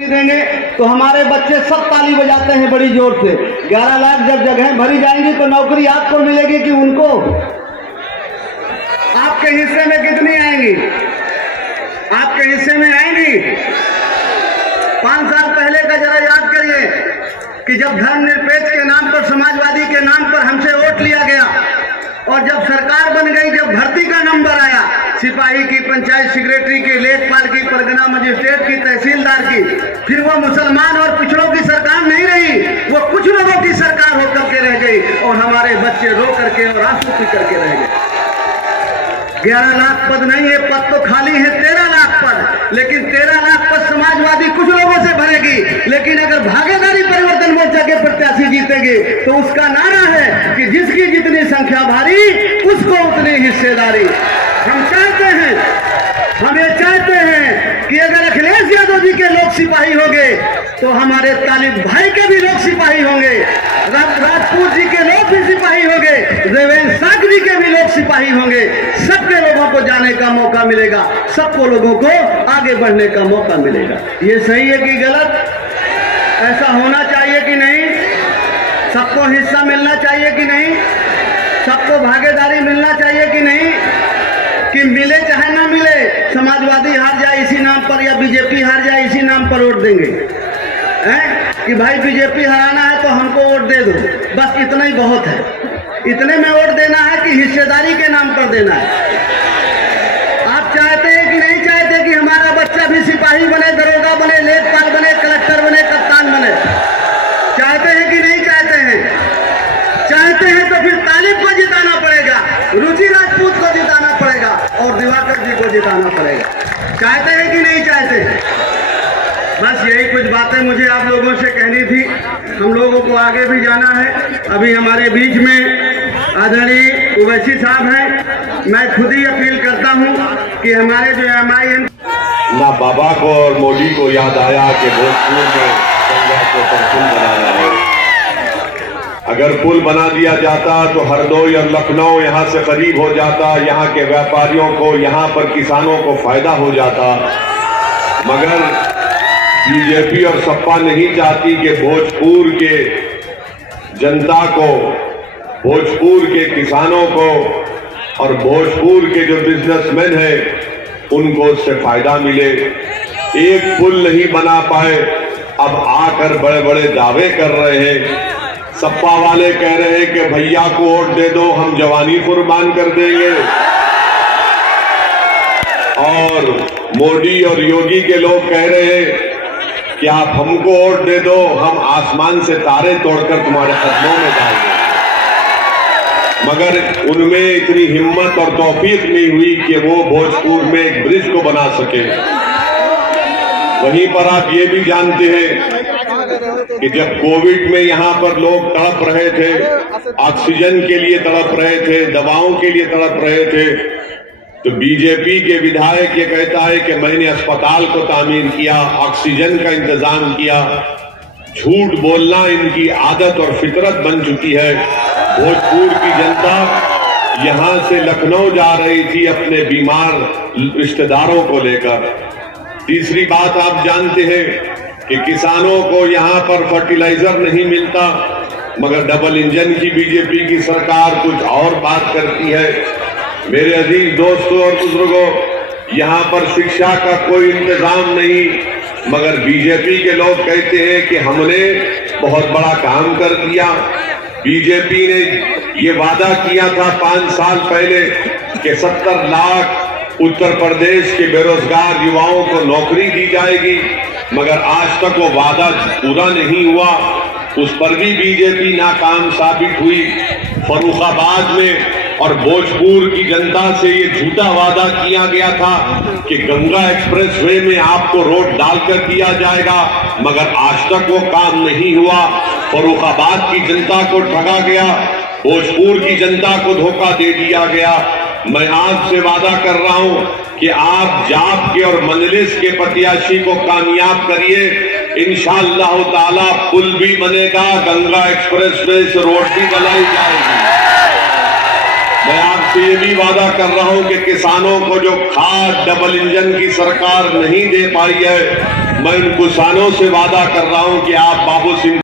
देंगे तो हमारे बच्चे सब ताली बजाते हैं बड़ी जोर से। 11 लाख जब जगह भरी जाएंगी तो नौकरी आपको मिलेगी कि उनको? आपके हिस्से में कितनी आएंगी? आपके हिस्से में आएंगी? 5 साल पहले का जरा याद करिए कि जब धर्मनिरपेक्ष के नाम पर, समाजवादी के नाम पर हमसे वोट लिया गया और जब सरकार बन गई, जब भर्ती का नंबर आया, सिपाही की, पंचायत सेक्रेटरी की, लेखपाल की, परगना मजिस्ट्रेट की, तहसीलदार की, फिर वो मुसलमान और पिछड़ों की सरकार नहीं रही, वो कुछ लोगों की सरकार होकर के रह गई और हमारे बच्चे रो करके और आंसू पी करके रह गए। 11 लाख पद नहीं है, पद तो खाली है 13 लाख पद, लेकिन 13 लाख पद समाजवादी कुछ लोगों से भरेगी। लेकिन अगर भागीदारी परिवर्तन मोर्चा के प्रत्याशी जीतेंगे तो उसका नारा है कि जिसकी जितनी संख्या भारी उसको उतनी हिस्सेदारी। हम चाहते हैं, हम ये चाहते हैं कि अगर अखिलेश यादव जी के लोग सिपाही होंगे तो हमारे तालिब भाई के भी लोग सिपाही होंगे, राजपूत जी के लोग भी सिपाही होंगे, देवेंद्र साग जी के भी लोग सिपाही होंगे। सबके लोगों को जाने का मौका मिलेगा, सबको लोगों को आगे बढ़ने का मौका मिलेगा। ये सही है कि गलत? ऐसा होना चाहिए कि नहीं? सबको हिस्सा मिलना चाहिए कि नहीं? सबको भागीदारी मिलना चाहिए कि नहीं? कि मिले चाहे ना मिले, समाजवादी हार जाए इसी नाम पर या बीजेपी हार जाए इसी नाम पर वोट देंगे हैं? कि भाई बीजेपी हराना है तो हमको वोट दे दो, बस इतना ही बहुत है। इतने में वोट देना है कि हिस्सेदारी के नाम पर देना है? आप चाहते हैं कि नहीं चाहते कि हमारा बच्चा भी सिपाही बने, दरोगा बने, लेखपाल बने, कलेक्टर बने, कप्तान बने? चाहते हैं कि नहीं चाहते हैं? चाहते हैं तो फिर तालिब को जिताना पड़ेगा, रुचि राजपूत को जिताना पड़ेगा और दिवाकर जी को जिताना पड़ेगा। चाहते हैं कि नहीं चाहते? बस यही कुछ बातें मुझे आप लोगों से कहनी थी। हम लोगों को आगे भी जाना है। अभी हमारे बीच में आदरणीय ओवैसी साहब हैं। मैं खुद ही अपील करता हूं कि हमारे जो MIM ना बाबा को और मोदी को याद आया कि भोजपुर में गंगा को पुल बनाना है। अगर पुल बना दिया जाता तो हरदोई और लखनऊ यहाँ से करीब हो जाता, यहाँ के व्यापारियों को, यहाँ पर किसानों को फायदा हो जाता। मगर बीजेपी और सपा नहीं चाहती कि भोजपुर के जनता को, भोजपुर के किसानों को और भोजपुर के जो बिजनेसमैन हैं उनको उससे फायदा मिले। एक पुल नहीं बना पाए, अब आकर बड़े बड़े दावे कर रहे हैं। सपा वाले कह रहे हैं कि भैया को वोट दे दो, हम जवानी कुर्बान कर देंगे, और मोदी और योगी के लोग कह रहे हैं कि आप हमको वोट दे दो, हम आसमान से तारे तोड़कर तुम्हारे कदमों में डाल देंगे। मगर उनमें इतनी हिम्मत और तौफीक नहीं हुई कि वो भोजपुर में एक ब्रिज को बना सके। वहीं पर आप ये भी जानते हैं कि जब कोविड में यहाँ पर लोग तड़प रहे थे, ऑक्सीजन के लिए तड़प रहे थे, दवाओं के लिए तड़प रहे थे, तो बीजेपी के विधायक ये कहता है कि मैंने अस्पताल को तामीर किया, ऑक्सीजन का इंतजाम किया। झूठ बोलना इनकी आदत और फितरत बन चुकी है। भोजपुर की जनता यहाँ से लखनऊ जा रही थी अपने बीमार रिश्तेदारों को लेकर। तीसरी बात आप जानते हैं कि किसानों को यहाँ पर फर्टिलाइजर नहीं मिलता, मगर डबल इंजन की बीजेपी की सरकार कुछ और बात करती है। मेरे अजीज दोस्तों और बुजुर्गों, यहाँ पर शिक्षा का कोई इंतजाम नहीं, मगर बीजेपी के लोग कहते हैं कि हमने बहुत बड़ा काम कर दिया। बीजेपी ने ये वादा किया था 5 साल पहले कि 70 लाख उत्तर प्रदेश के बेरोजगार युवाओं को नौकरी दी जाएगी, मगर आज तक वो वादा पूरा नहीं हुआ। उस पर भी बीजेपी नाकाम साबित हुई। फर्रुखाबाद में और भोजपुर की जनता से ये झूठा वादा किया गया था कि गंगा एक्सप्रेसवे में आपको रोड डालकर दिया जाएगा, मगर आज तक वो काम नहीं हुआ। फर्रुखाबाद की जनता को ठगा गया, भोजपुर की जनता को धोखा दे दिया गया। मैं आपसे वादा कर रहा हूं कि आप जाप के और मंजलिस के प्रत्याशी को कामयाब करिए। इंशाअल्लाह ताला पुल भी बनेगा, गंगा एक्सप्रेसवे से रोड भी बनाई जाएगी। मैं आपसे आपसे ये भी वादा कर रहा हूं कि किसानों को जो खाद डबल इंजन की सरकार नहीं दे पाई है, मैं उन किसानों से वादा कर रहा हूं कि आप बाबू सिंह